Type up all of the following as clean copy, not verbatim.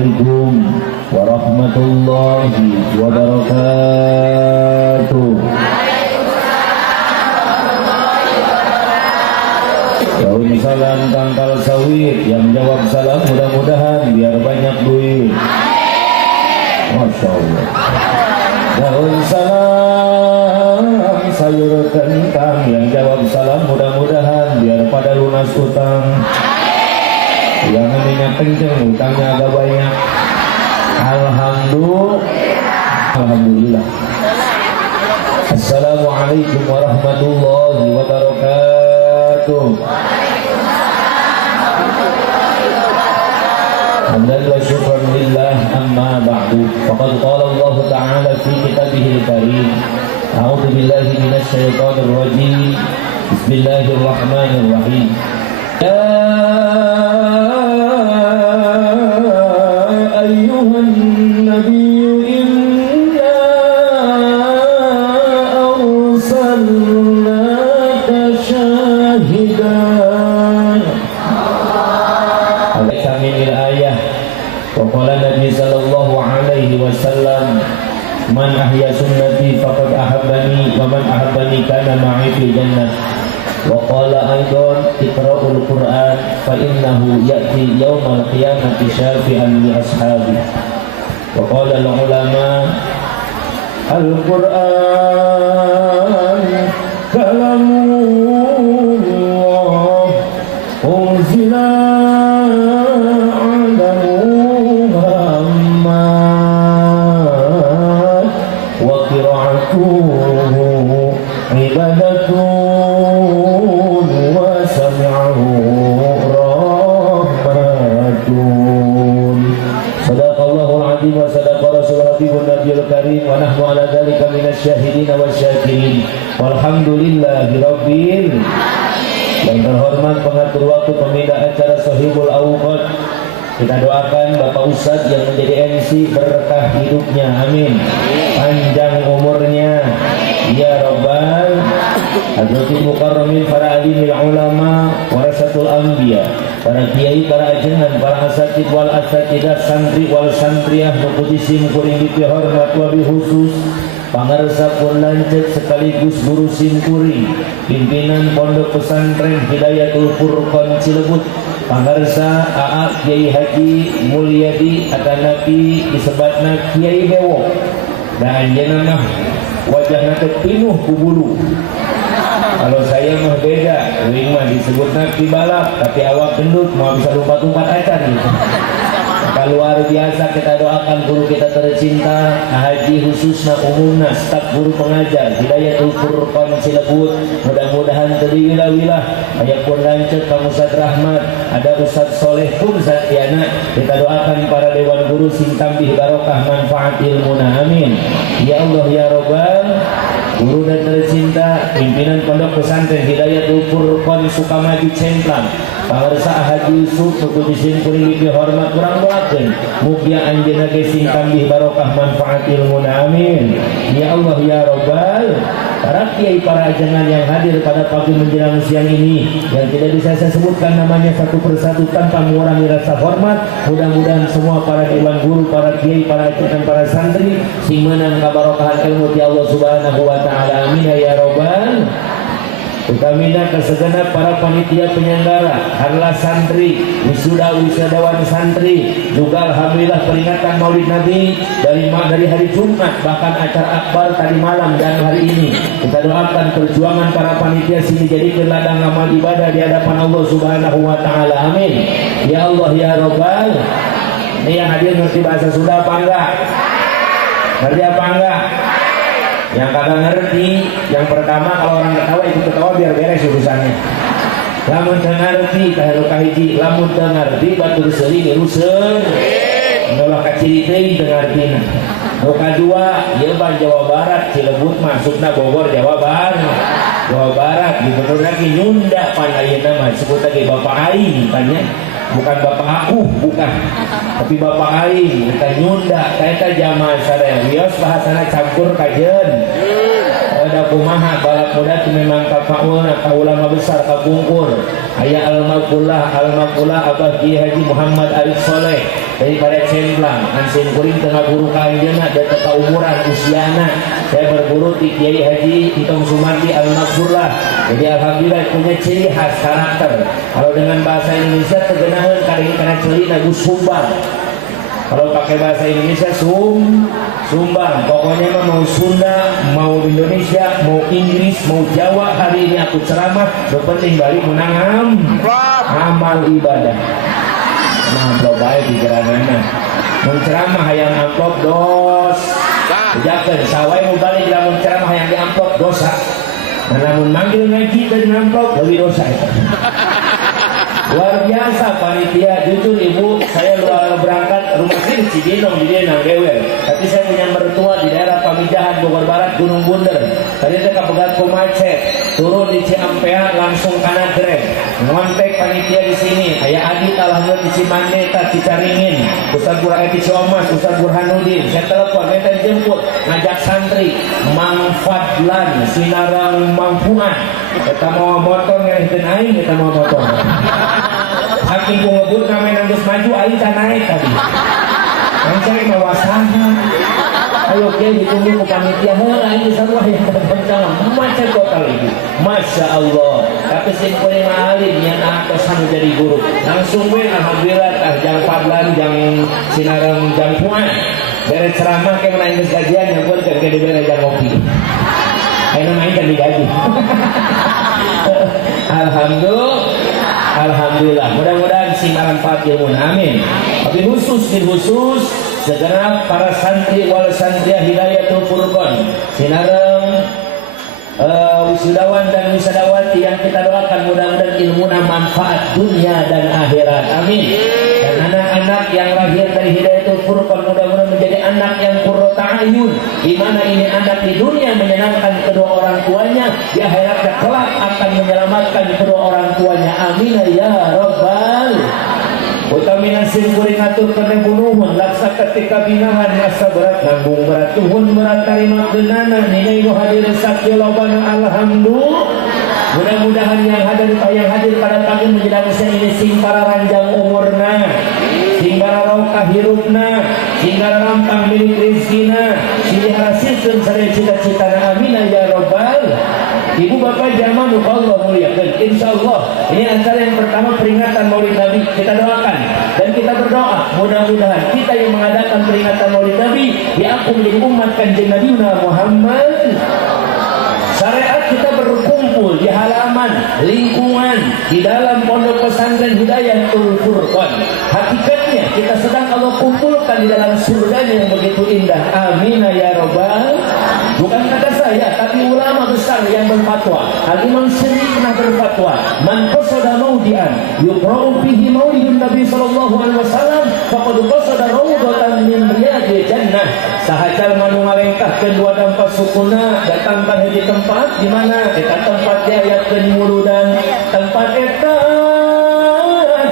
Assalamualaikum warahmatullahi wabarakatuh. Daun salam tangkal sawit, yang jawab salam mudah-mudahan biar banyak duit. Masya Allah. Daun salam sayur kentang, yang jawab salam mudah-mudahan biar pada lunas utang. Yang minyak kenceng utangnya agak banyak. Alhamdulillah. Assalamualaikum warahmatullahi wabarakatuh. Hamdan wa syukran lillah, amma ba'du. Faqad qala Allah Ta'ala fi kitabihil karim. A'udzu billahi minasy syaithanir rajim. Bismillahirrahmanirrahim. Ya ayyuhan nabiyyu inna arsalnaka syahidan. Al-Kamil ayah. Wa qala Nabi sallallahu alaihi wasallam, man ahya sunnati faqad ahabbani wa man ahabbani kana ma'i fil jannah. Wa qala aidan iqra'ul Qur'an fa innahu ya'ti yaumal qiyamati syafi'an li ashabi. Wa qala al ulama al-Qur'an kalamullah unzila ala Muhammad wa qira'atuhu ibadatun wa sami'ahu rahmatun. Sadaqallahul azim wa sadaqa rasul habibun nabiyul karim wa nahnu ala dzalika minasy syahidin wa syakirin. Walhamdulillahi rabbil alamin. Yang terhormat pengatur waktu pembina acara Sohibul Awqad, kita doakan Bapak Ustadz yang menjadi MC berkah hidupnya, amin. Panjang umurnya ya Rabbal Hadratil Mukarramin, para alimil ulama, warasatul anbiya, para kiai, para ajengan, para asatid wal asatidah, santri wal santriyah, nukudisim kuring dipihormat wabi khusus pangarsa pun lancet sekaligus guru simkuring, pimpinan Pondok Pesantren Hidayatul Furqan Cilebut, pangarsa AA Kiai Haji Mulyadi Atanapi disebatna Kiai Bewok, dan anjeunna mah wajahna teh pinuh ku bulu. Kalau saya mah beda, uing mah disebutna kibalap, tapi awak gendut mau bisa lompat-lompat acan gitu. Luar biasa, kita doakan guru kita tercinta, haji khususnya umumnya, staf guru pengajar Hidayatul Furqan Cilebut, mudah-mudahan tadi wilah-wilah banyak pun lancet Pak Ustadz Rahmat, ada Ustadz Soleh pun Satyana. Kita doakan para dewan guru sing tambih barokah manfaat ilmuna, amin ya Allah ya Rabbal. Guru dan tercinta pimpinan Pondok Pesantren Hidayatul Furqan Sukamaju Cemplang, pangarsa Haji Yusuf untuk disin kuring dihormat kurang doakeun mugia anjeunna ge sing tambih barokah manfaat ilmuna, amin ya Allah ya Rabbal. Para kiai, para ajengan yang hadir pada pagi menjelang siang ini yang tidak bisa saya sebutkan namanya satu persatu tanpa mengurangi rasa hormat, mudah-mudahan semua para dewan guru, para kiai, para ajengan, para santri sing meunang kabarokahan ilmu ti Allah Subhanahu wa taala, amin ya Rabbal. Utamina kesegenap para panitia penyelenggara, harlah santri, wisudawan santri, juga alhamdulillah peringatan Maulid Nabi dari hari Jumat, bahkan acara akbar tadi malam dan hari ini. Kita doakan perjuangan para panitia sini jadi ladang amal ibadah di hadapan Allah Subhanahu wa taala, amin ya Allah ya Rabbal. Ini yang hadir ngerti bahasa Sunda apa enggak? Ngerti apa enggak? Yang kagak ngerti, yang pertama kalau orang ketawa ikut ketawa biar beres urusannya. Lamun teu ngarti kahelu kahiji, lamun teu ngarti batur seuring ruseun. Nolak kaciri teuing teu ngartina. Nu kadua, ieu mah Jawa Barat, Cilebut masukna Bogor Jawa Barat. Gubernur lagi nyunda pan ayeuna mah sebut lagi Bapak Aing tanya. Bukan bapak aku, bukan, tapi bapak aing. Kita nyunda, kita jamaah sadaya wios bahasana campur kajen. Ada kumaha balak muda itu memang kafaul, ulama besar kabungkur. aya al-maqullah Abah Kiai Haji Muhammad Arif Soleh daripada Cemblang ansin kuring tengah guru kanjeuna dan teka umuran usiana saya berguru di Kiai Haji Intong Sumardi al-Maqullah. Jadi alhamdulillah punya ciri khas karakter. Kalau dengan bahasa Indonesia tergenahan karena ciri nagu sumbang. Kalau pakai bahasa Indonesia sumbang. Pokoknya mah mau Sunda, mau Indonesia, mau Inggris, mau Jawa. Hari ini aku ceramah, penting balik menang amal ibadah. Nah, baik di jalanana. Mau ceramah yang amplop dos. Jangan sawai mau balik dalam ceramah yang diamplop dosa. Nah, namun manggil ngaji dan amplop lebih dosa itu. Luar biasa panitia, jujur ibu, saya luar berangkat rumah saya di Cibinong di Denang Dewel, tapi saya punya mertua di daerah Pamijahan Bogor Barat Gunung Bunder. Tadi saya kepegat Kumacet, turun di Ciampea langsung kanan Grek, ngontek panitia di sini. Ayah Adit alhamdulillah di Cimandeta, Cicaringin, Ustaz Burhan di Ciomas, Ustaz Burhanuddin. Saya telepon, minta jemput, ngajak santri, Mang Fadlan, Sinarang Mampuan. Kita mau motor ngelihin aing, kita mau motor. Hakim ku ngebut namanya nanggus maju, aing tak naik tadi. Aing cari mawasaha. Ayo Kiai ditunggu ke panitia, aing bisa ruah yang terpencang. Macet total itu. Masya Allah. Tapi simpulnya alim yang atas anu jadi guru. Langsung gue alhamdulillah jang Fadlan, jang Sinarang, jang Puan. Beres ceramah kayak menangis gajian yang buat kerja di beres jang kopi. Ayo main kan digaji. Alhamdulillah, mudah-mudahan singkaran Fatihun, amin. Tapi khusus segenap para santri wal santriah Hidayatul Furqan Sinareng, wisudawan dan wisadawati yang kita doakan mudah-mudahan ilmunya manfaat dunia dan akhirat, amin. Dan anak-anak yang lahir dari Hidayatul Furqan mudah-mudahan menjadi anak yang qurrata ayun, di mana ini anak di dunia menyenangkan kedua orang tuanya, di akhiratnya kelak akan menyelamatkan kedua orang tuanya, amin ya rabbal. Utamina simkuring atur kena bunuhun laksa ketika binahan rasa berat nanggung berat tuhun berat terima genana nilai nu hadir sakti lobana alhamdulillah. Mudah-mudahan yang hadir pada tahun menjelang ini sing para ranjang umurna, sing para rauh hirupna, sing rampang milik rizkina, sing dihasilkan sareng cita-citana, amin ya rabbal. Ibu bapak jamaah Allah muliakan, insyaallah ini acara yang pertama peringatan Maulid Nabi. Kita doakan dan kita berdoa mudah-mudahan kita yang mengadakan peringatan Maulid Nabi diakum menjadi umat kanjeng Nabi Muhammad. Syariat kita berkumpul di halaman, lingkungan, di dalam pondok pesantren Hidayatul Furqan. Hakikatnya kita sedang Allah kumpulkan di dalam surganya yang begitu indah. Amin ya rabbal. Bukan kata saya, tapi ulama besar yang berfatwa. Al-Imam Syirri pernah berfatwa, man qasada maudian yuqra'u fihi maulidun Nabi sallallahu alaihi wasallam faqad qasada rawdatan min riyadil jannah. Sahaja manu ngalengkahkeun dua dampak sukuna datang ka hiji tempat di mana eta tempat diayatkeun muludan, tempat eta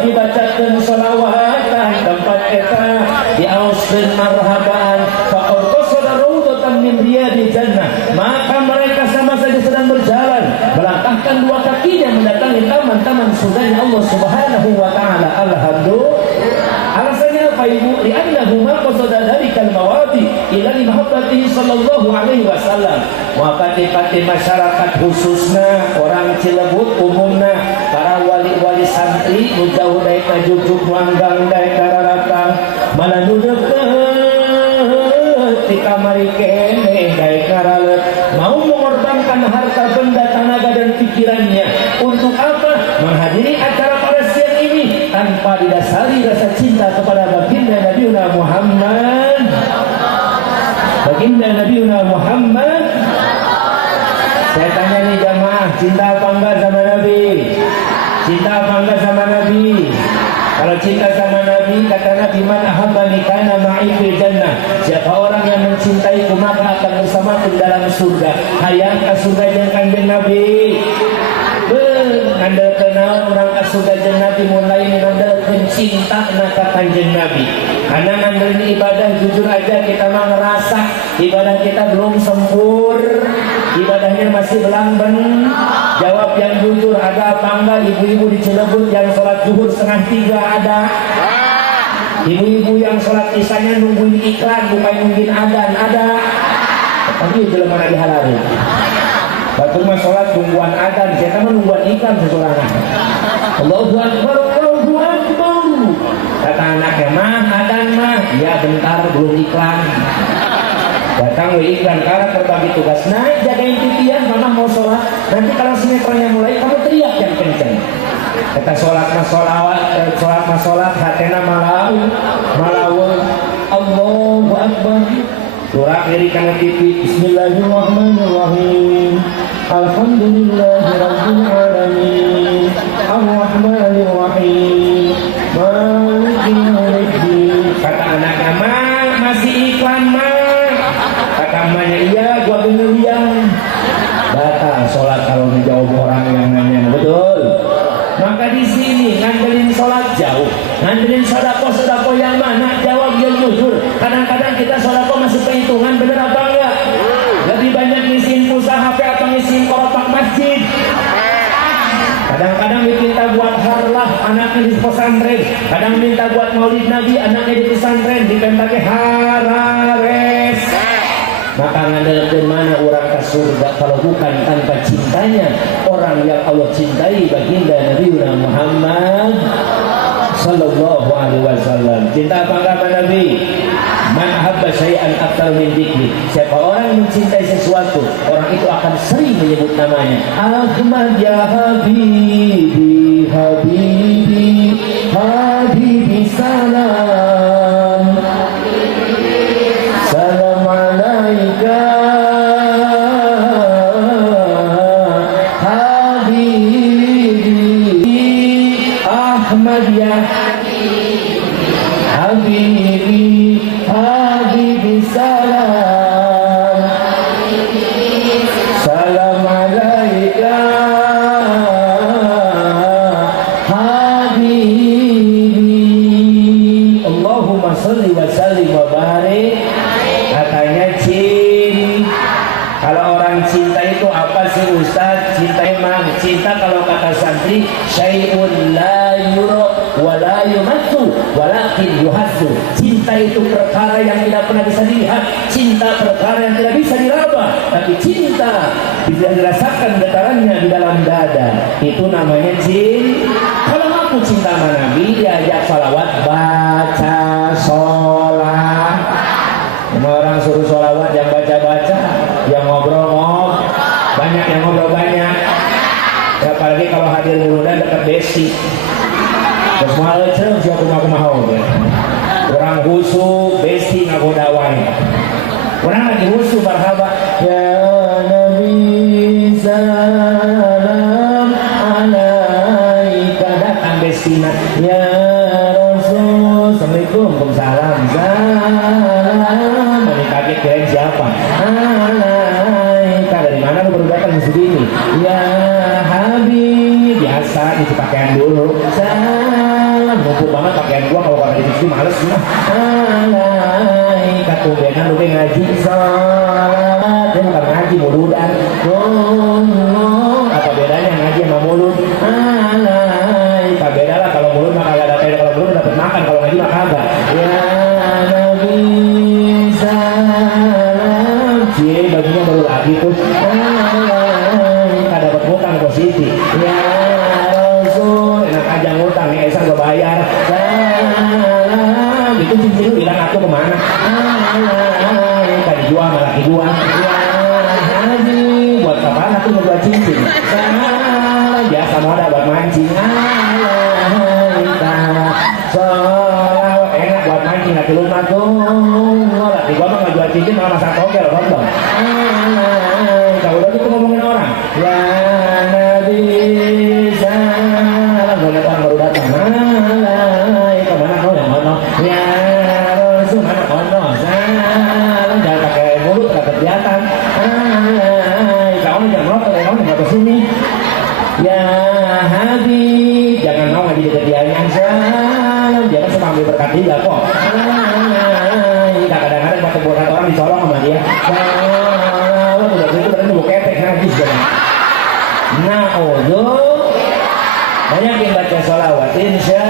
dibacakeun shalawatan, tempat eta diaoskeun marhabaan, faqad qasada rawdatan min riyadil jannah. Maka mereka sama saja sedang berjalan, melangkahkan dua kakinya mendatangi taman-taman surganya Allah Subhanahu wa taala. Alhamdulillah. Alasannya apa ibu? Li'annahu ma qasada dalikal mawadi ila li mahabbatihi sallallahu alaihi wasallam. Waqati-pati masyarakat khususna orang Cilebut umumna para wali-wali santri nu jauh dari kajujuk manggang dari kararatang malah nu deukeut ti kamari keneh dari karalet mau mengorbankan harta benda tenaga dan pikirannya untuk apa? Menghadiri acara pada siang ini tanpa didasari rasa cinta kepada baginda Nabiuna Muhammad. Baginda Nabiuna Muhammad. Saya tanya nih jamaah, cinta apa enggak sama Nabi? Cinta apa enggak sama Nabi? Kalau cinta sama Nabi, kata Nabi, man ahabbani kana ma'i fil jannah. Siapa orang yang mencintaiku maka akan bersamaku dalam surga. Hayang ka surga jeung kanjeng Nabi. Anda kenal orang ka surga jeung Nabi mulai nandalkeun cinta naka kanjeng Nabi. Karena ngandelin ibadah jujur aja kita mah ngerasa ibadah kita belum sempurna, ibadahnya masih belangben. Jawab yang jujur, ada apa enggak ibu-ibu di Cilebut yang sholat zuhur 2:30 ada? Ibu-ibu yang sholat isanya nungguin iklan bukan nungguin adzan ada? Tapi jelema mana dihalali. Batu mah sholat nungguan adzan, saya mah nungguan iklan sesorangan. Allahu Akbar, Allahu Akbar. Kata anaknya, mah adzan mah, ya bentar belum iklan. Datang we iklan karena terbagi tugas. Nah, jagain titian, mama mau sholat. Nanti kalau sinetronnya mulai, kamu teriak yang kenceng. Kata sholat mas sholat, hatena malawu. Allahu Akbar. Surah kiri kanan TV. Bismillahirrahmanirrahim. Alhamdulillahirabbil alamin. Arrahmanirrahim. Maliki yaumiddin. Kata anaknya, masih iklan kata emaknya, iya gua bener yang batal sholat kalau menjawab orang yang nanya. Betul. Maka di sini ngandelin sholat jauh, ngandelin sodako yang mana? Jawab yang jujur. Kadang-kadang kita sodako masih perhitungan, bener apa enggak? Lebih banyak ngisiin pulsa HP atau ngisiin koropak masjid. Kadang-kadang minta buat harlah, anaknya di pesantren. Kadang minta buat maulid Nabi, anaknya di pesantren. Ditembaki harares. Maka ngandelkeun mana orang ke surga kalau bukan tanpa cintanya orang yang Allah cintai baginda Nabi Muhammad sallallahu alaihi wasallam. Cinta apa enggak sama Nabi? Man ahabba syai'an aktsar min dzikri. Siapa orang mencintai sesuatu, orang itu akan sering menyebut namanya. Ahmad ya habibi, habibi, habibi salam. Salam alaika habibi Ahmad ya habibi, habibi salam. Salam alaika habibi. Allahumma sholli wa sallim wa barik. Katanya kalau orang cinta itu apa sih Ustaz? Cinta emang cinta kalau kata santri syai'un la yura wa la yumatsu walakin yuhassu. Cinta itu perkara yang tidak pernah bisa dilihat, cinta perkara yang tidak bisa diraba, tapi cinta bisa dirasakan getarannya di dalam dada. Itu namanya cinta. Kalau aku cinta sama Nabi, diajak salawat, baca sholat. Semua orang suruh sholawat, yang baca-baca, yang ngobrol-ngobrol, banyak yang ngobrol banyak. Ya, apalagi kalau hadir murudan dekat besi. Terus malah cerem siapa kumaha ya. Orang husu besi ngagodawan. Orang lagi husu marhaba. Ya Nabi salam alaika, datang besina. Ya Rasul, assalamualaikum, waalaikumsalam. Salam. Kaget keren siapa? Alaika, dari mana lu baru datang di sini? Ya Habib, biasa itu pakaian dulu. Salam, mumpuk banget pakaian gua kalau pakai itu males mah. Alaika, tumbenan lu ngaji salat, dia bukan ngaji muludan. Apa bedanya ngaji sama mulut? Alaika, beda lah, kalau mulut mah kagak dapat, kalau mulut dapat makan, kalau ngaji mah kagak. Ya bajunya baru lagi tuh, ada dapat ngutang positif. Ya Rasul, enak aja ngutang, nih Esa gua bayar. Salam, itu cincin lu hilang aku kemana? Tadi jual malah dijual. Ya Haji, buat kapan aku mau jual cincin? Salam, biasa moda buat mancing. Salam, enak buat mancing, nggak perlu magung. Di gua mah nggak jual cincin, malah masak togel, bang. Kalau udah gitu ngomongin orang. Ya Nabi salam, banyak orang baru datang. Kemana kau yang ono? Ya Rasul mana ono? ketiga kok. Kadang-kadang pakai buatan orang dicolong sama dia. Udah gitu tadi gue ketek najis kan. Banyak yang baca sholawat insya.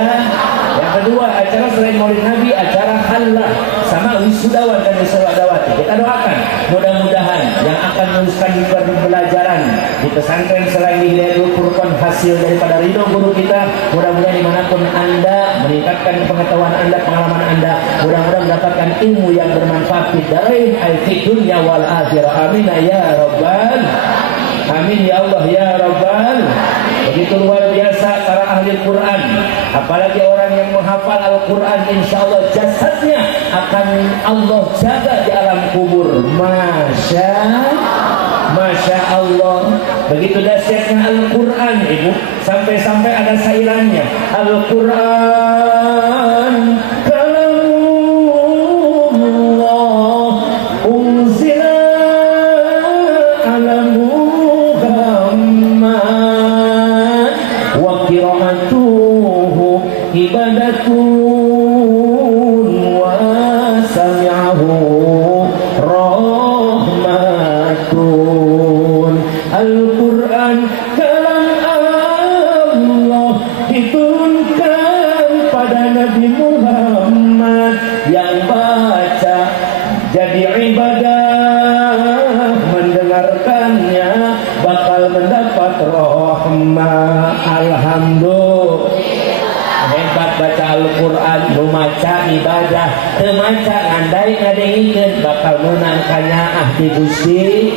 Yang kedua, acara selain Maulid Nabi, acara halal sama wisudawan dan wisudawati. Kita doakan mudah-mudahan yang akan meneruskan di pembelajaran di pesantren selain di Hidayahul Furqan hasil daripada ridho guru kita, mudah-mudahan dimanapun Anda meningkatkan pengetahuan Anda, pengalaman Anda, mudah-mudahan mendapatkan ilmu yang bermanfaat di darain fi dunya wal akhirah. Amin ya rabbal amin ya Allah ya rabbal. Begitu luar biasa para ahli Quran, apalagi orang yang menghafal Al-Quran, insya Allah jasadnya akan Allah jaga di alam kubur. Masya Allah. Begitu dahsyatnya Al-Quran, ibu, sampai-sampai ada sairannya. Al-Quran kalamullah unzila ala Muhammad wa qira'atuhu ibadatun wa sami'ahu rahmatun. Al-Quran kalam Allah diturunkan pada Nabi Muhammad, yang baca jadi ibadah, mendengarkannya bakal mendapat rahmat. Alhamdulillah. Hebat baca Al-Quran, memaca ibadah, temaca ngandai ngadengikeun bakal menangkannya ahli Gusti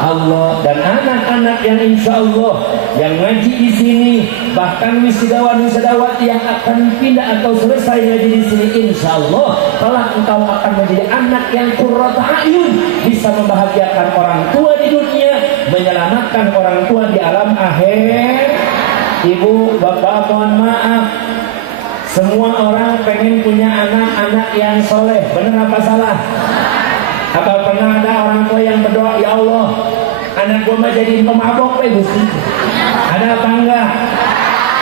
Allah. Dan anak-anak yang insya Allah yang ngaji di sini, bahkan wisudawan-wisudawati yang akan pindah atau selesai ngaji di sini, insya Allah telah engkau akan menjadi anak yang qurratu a'yun, bisa membahagiakan orang tua di dunia, menyelamatkan orang tua di alam akhir. Ibu, bapak, mohon maaf, semua orang pengen punya anak-anak yang soleh, benar apa salah? Apa pernah ada orang tua yang berdoa, ya Allah, anak gua mah jadi pemabok Gusti? Ada apa enggak?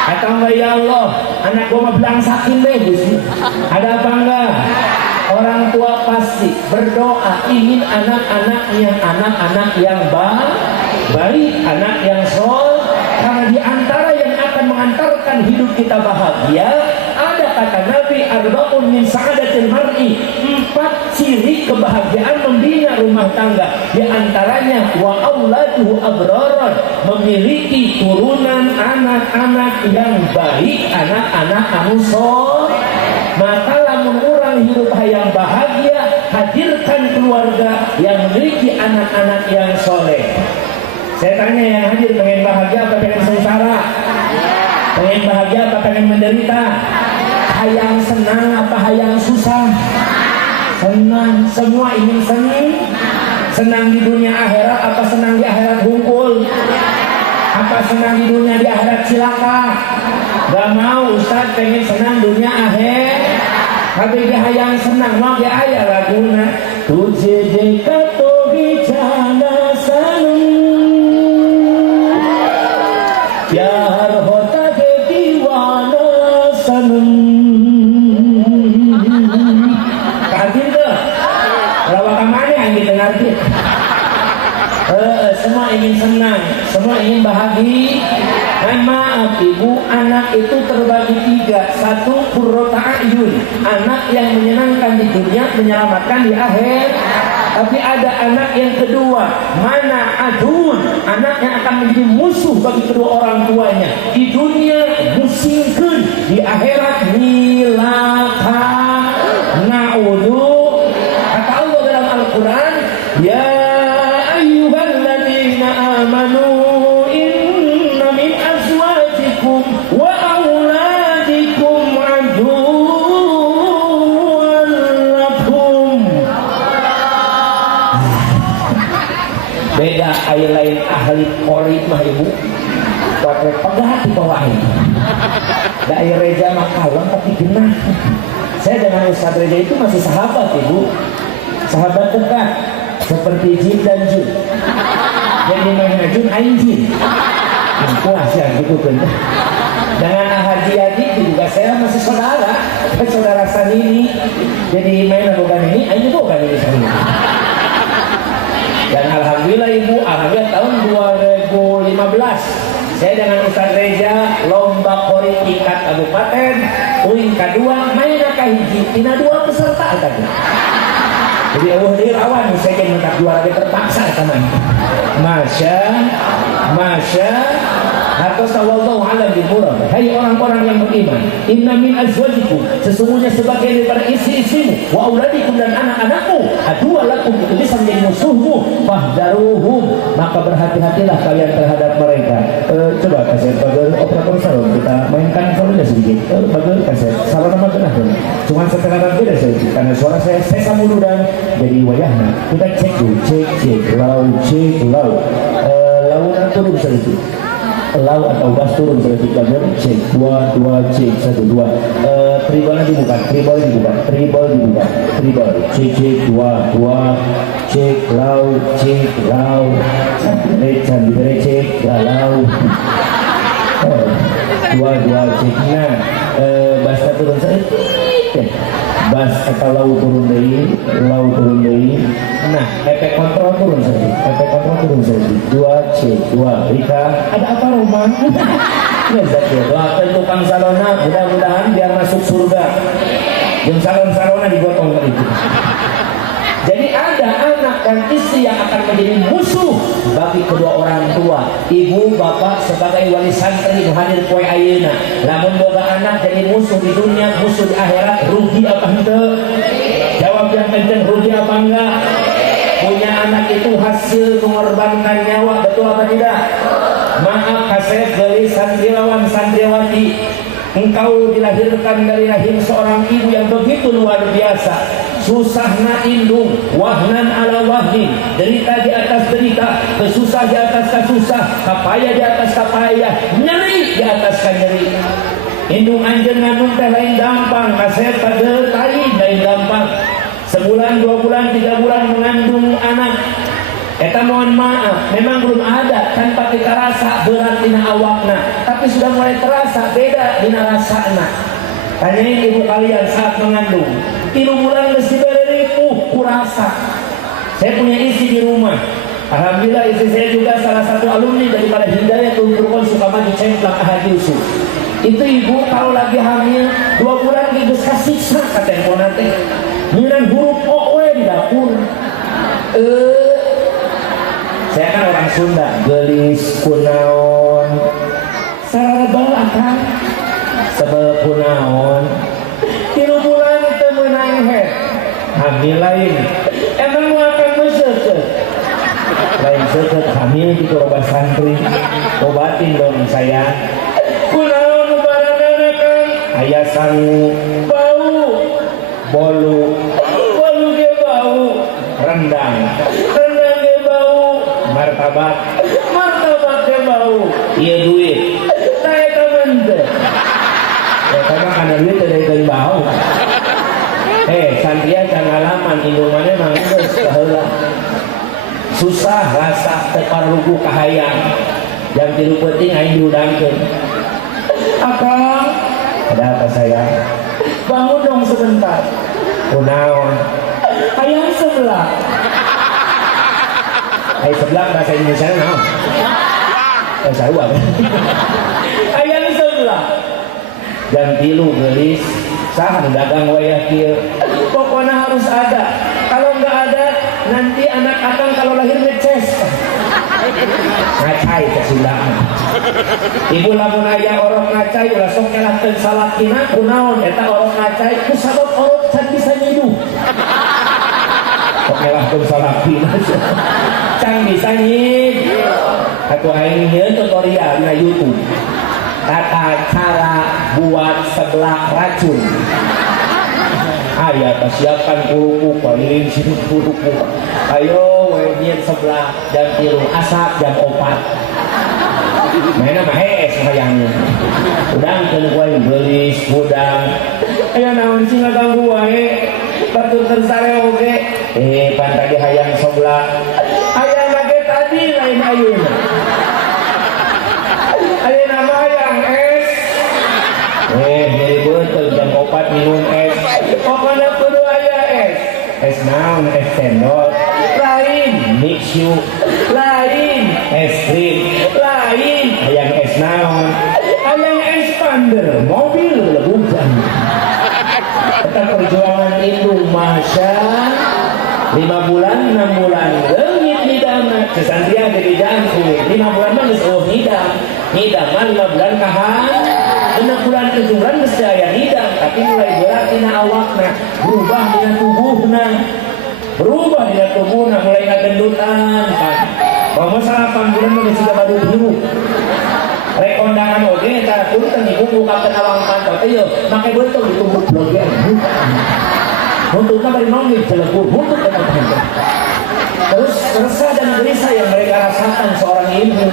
Atau enggak, ya Allah, anak gua mah belangsakin Gusti? Ada apa enggak? Orang tua pasti berdoa ingin anak-anaknya anak-anak yang baik, anak yang soleh, karena di antara yang akan mengantarkan hidup kita bahagia ada kata Nabi, arba'un min sa'adatil mar'i, 4 ciri kebahagiaan membina rumah tangga. Di antaranya wa auladuhu abraron, memiliki turunan anak-anak yang baik, anak-anak anu soleh. Maka lamun urang hidup yang bahagia, hadirkan keluarga yang memiliki anak-anak yang soleh. Saya tanya yang hadir, pengen bahagia apa pengen sengsara? Pengen bahagia apa pengen menderita? Hayang senang apa hayang susah? Senang, semua ingin senang. Senang di dunia akhirat apa senang di akhirat hungkul? Apa senang di dunia di akhirat cilaka? Gak mau Ustaz, pengen senang dunia akhir. Tapi dia hayang senang, mau dia ayah laguna. Tujhe dekato bichana sanum, pyar hota ke diwana sanum. Kadir tuh, lawak kamane yang kita ngerti. Semua ingin senang, semua ingin bahagia. Dan maaf ibu, anak itu terbagi 3. 1, qurratu a'yun, anak yang menyenangkan di dunia, menyelamatkan di akhir. Tapi ada anak yang kedua, mana adun, anak yang akan menjadi musuh bagi kedua orang tuanya. Di dunia musingkeun, di akhirat nilaka. Na'udzu. Kata Allah dalam Al-Quran, ya ayyuhalladzina amanu inna min azwajikum wa auladikum aduwwan lakum. Beda ayat lain ahli qori mah ibu. Pakai pegat di bawah ini. Daerah Reja Makalang tapi genah. Saya dengan Ustaz Reja itu masih sahabat ibu. Sahabat dekat seperti Jin dan Jun. Yang dimana Jun aing Jin. Puas ya gitu kan. Dengan Haji juga saya masih saudara Sanini. Jadi main bukan ini, ayo bukan ini Sanini. Dan alhamdulillah Ibu, alhamdulillah tahun 2015 saya dengan Ustaz Reza lomba kori tingkat kabupaten, uin kedua main hiji, tina 2 peserta tadi. Jadi dia lawan saya yang minta juara terpaksa teman. Masya atau sallallahu alaihi wasallam. Hai orang-orang yang beriman, inna min azwajikum, sesungguhnya sebagian daripada istri-istrimu, wa auladikum dan anak-anakmu, adua lakum, itu bisa menjadi musuhmu, fahdaruhum, maka berhati-hatilah kalian terhadap mereka. Coba kaset bagai operator salon kita mainkan salonnya sedikit. Bagai kaset salon nama kena dulu. Cuma sekarang beda sedikit karena suara saya mulu dan jadi wajahnya. Kita cek dulu, cek lau launan turun sedikit. Lau atau bas turun berarti kabar cek 2 cek 1 2 tribal dibuka cek 2 cek lau cek lau 2 ceknya bas turun sedikit bas atau lau turun dari nah efek kontrol turun sedikit 2 cek 2 Rika ada apa Roman? Ya doakan tukang salona mudah-mudahan biar masuk surga yang salon-salona digotong ke itu. Jadi ada anak dan istri yang akan menjadi musuh bagi kedua orang tua. Ibu bapak sebagai wali santri hadir poe ayeuna. Lamun boga anak jadi musuh di dunia, musuh di akhirat, rugi apa henteu? Jawab yang kenceng, rugi apa enggak? Punya anak itu hasil mengorbankan nyawa, betul apa tidak? Maaf kasih dari santriwan santriwati, engkau dilahirkan dari rahim seorang ibu yang begitu luar biasa. Susahna indung, wahnan ala wahnin, derita di atas derita, kesusah di atas kesusah, kapaya di atas kapaya, nyeri di atas nyeri. Indung anjeun ngandung teh lain gampang, kasih pada lain gampang. Sebulan, 2 bulan, 3 bulan mengandung anak. Eta mohon maaf, memang belum ada tanpa kita rasa berat dina awakna, tapi sudah mulai terasa beda dina rasana. Tanyain ibu kalian saat mengandung, 3 bulan mesti bereripu kurasa. Saya punya istri di rumah. Alhamdulillah istri saya juga salah satu alumni daripada Hidayatul Turqon Sukamaju Cemplang Ahad Yusuf. Itu ibu kalau lagi hamil 2 bulan geus kasiksa ka tempona teh. Minan huruf O di dapur. Saya kan orang Sunda, gelis kunaon. Sarabal akan sebel kunaon. 3 bulan teu meunang he. Hamil lain. Emang mau akan meseukeut. Lain seukeut hamil di korban santri. Obatin dong saya. Kunaon baranana kan aya sangu bau bolu ge bau rendang ge bau martabak ge bau ieu duit tah eta menteu ya karena kana duit teh dari bau santrian can ngalaman indung maneh mah geus kaheula susah rasa teu parugu kahayang jam 3 peuting aing diudangkeun akang ada apa sayang bangun dong sebentar. Kunaon? Ayam sebelah. Ayam sebelah bahasa Indonesia naon? Sarua. Ayam sebelah. Jam 3 gelis, sahan dagang wayah kieu. Pokoknya harus ada. Kalau enggak ada, nanti anak akang kalau lahir ngeces. Ngacai kesundaan. Ibu lamun aya orok ngacai ulah sok nyalakeun salakina kunaon eta orok ngacai ku sabab orok can bisa nyiduh. Sok nyalakeun salakina can bisa nyiduh. Atuh aing nyieun tutorial na YouTube. Tata cara buat seblak racun. Aya persiapan kuruku keliling situ kuruku. Ayo we nyieun seblak jam 3 asap jam 4. Mainan mah hees hayangnya. Udang keun kuai geulis udang. Aya naon sih ngaganggu wae. Batur sare oge. Pan tadi hayang seblak. Aya lagi tadi lain ayeuna. Ayeuna mah hayang es. cendol, lain mixu, lain es krim, lain hayang es naon, hayang es pander, mobil lebukan. Tetap perjuangan itu masa 5 bulan, 6 bulan, leungit hidangna, kesantrian jadi jantung. 5 bulan mah geus hidang, hidang mah 5 bulan kahan. 6 bulan 7 bulan mesti aya hidang, tapi mulai berat dina awakna, berubah dina tubuhna. Berubah dina tubuhna mulai ngagendutan kan. Kalau masalah 8 bulan mah sudah baru hirup. Rek kondangan oge eta punten ibu buka kenawang pantau teh yo make betul ditumbuk blogean. Untuk bari nongil celebur untuk eta pantau. Terus resah dan gelisah yang mereka rasakan seorang ibu.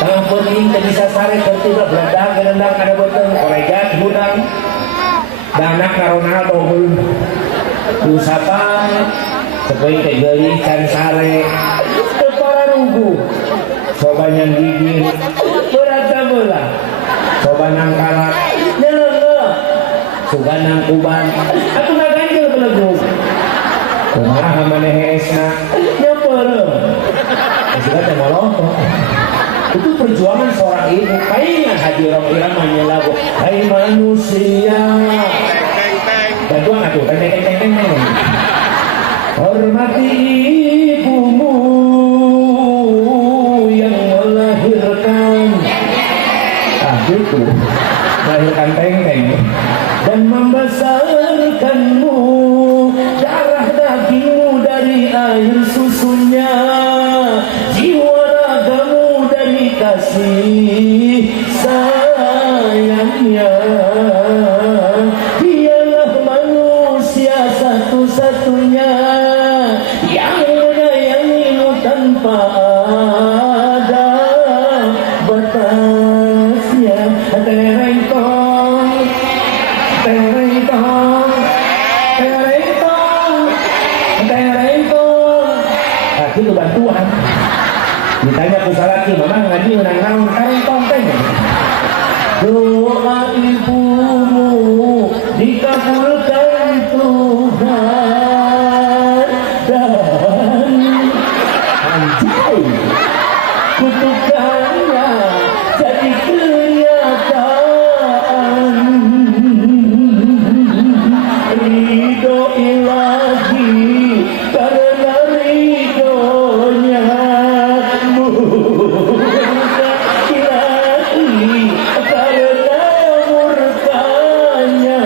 Tengah penting teh bisa sare tertiba beladak gendang kada betul kolega budang. Danak Ronaldo heul. Usapa seperti teh geuli can sare. Teu pararugu. Coba yang gigi berata bola coba nang karak nyelengga suka nang kuban aku nggak ganjil pelegu kumaha maneh esna nyepere suka teh molotov itu perjuangan seorang ibu kayaknya hadiran irama lagu hai manusia dan tuan aku teng hormati ibumu itu melahirkan teng-teng dan membesarkanmu darah dagingmu dari air susunya jiwa ragamu dari kasih sayangnya dialah manusia satu-satunya yang menyayangimu tanpa ada batas. Itu bantuan ditanya ku salaki mama ngaji menang naon karentong teh doa ibumu dikabulkan Tuhan dan anjay kutukannya jadi kenyataan ridho ilahi karena ridhonya murka ilahi karena murkanya.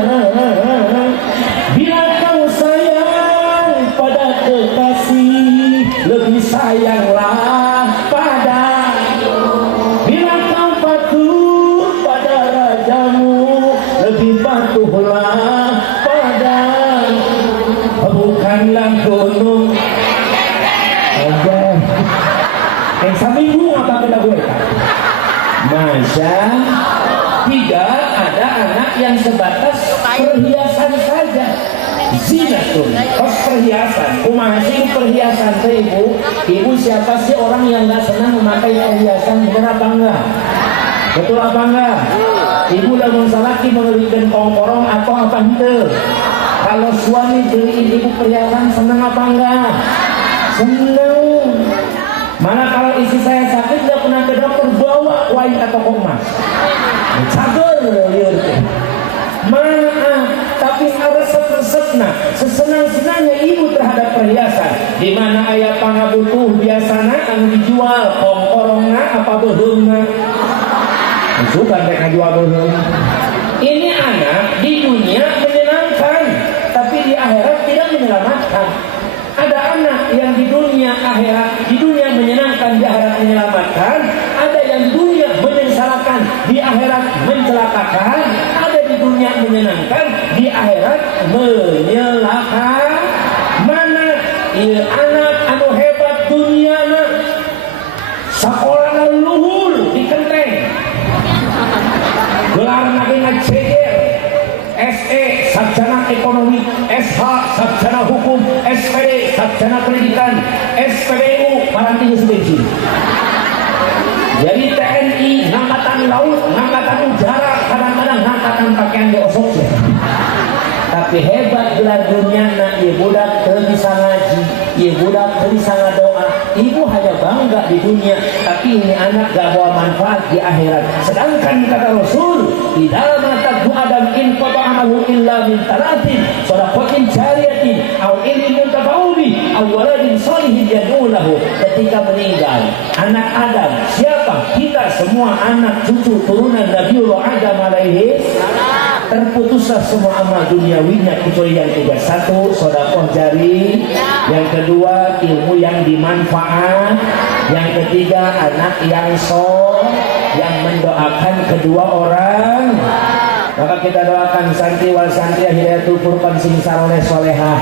Bila kau sayang pada kekasih lebih sayanglah pada. Bila kau patuh pada rajamu lebih patuhlah pada. Bukanlah gunung aja yang seminggu apa kita boleh masa tidak ada anak yang sebatas perhiasan saja zinatun kos perhiasan kumaha sih perhiasan teh ibu siapa sih orang yang gak senang memakai perhiasan benar apa enggak betul apa enggak ibu lamun salaki memberikan kongkorong atau apa ente. Kalau suami beliin ibu perhiasan senang apa enggak? Senang. Mana kalau istri saya sakit nggak pernah ke dokter bawa wine atau emas. Cager liur. Maaf, tapi harus resep-resepna. Sesenang-senangnya ibu terhadap perhiasan. Di mana aya pangabutuh biasana anu dijual kongkorongna apa beheungna. Suka mereka jual beheung. Ini anak di dunia menyenangkan, tapi di akhirat tidak menyelamatkan. Ada anak yang di dunia akhirat, di dunia menyenangkan, di akhirat menyelamatkan. Ada yang di dunia menyengsarakan, di akhirat mencelakakan. Ada di dunia menyenangkan, di akhirat menyelakan. Mana ieu anak anu hebat duniana, sakola luhur di Kenteng. Gelar nabi ngaceger SE sarjana ekonomi, SH sarjana hukum, SPD sarjana pendidikan, SPBU paranti bensin. Jadi TNI ngangkatan laut, ngangkatan udara, kadang-kadang ngangkatan pakaian diosok. Tapi hebat gelar dunia na ieu budak teu bisa ngaji. Ieu budak teu bisa ngadoa, ibu hanya bangga di dunia, tapi ini anak gak bawa manfaat di akhirat. Sedangkan kata Rasul, idza mata Adam in qata'amahu illa min talatin, shadaqatin jariyatin, aw ilmin tabaudi, aw waladin shalihin yad'u lahu. Ketika meninggal anak Adam, siapa? Kita semua anak cucu turunan Nabiullah Adam alaihi salam. Terputuslah semua amal duniawinya kecuali yang tiga. Satu, sedekah jari. Yang kedua, ilmu yang dimanfaat. Yang ketiga, anak yang soleh yang mendoakan kedua orang. Maka kita doakan santi wal santi hidayatul furqan sing saleh solehah.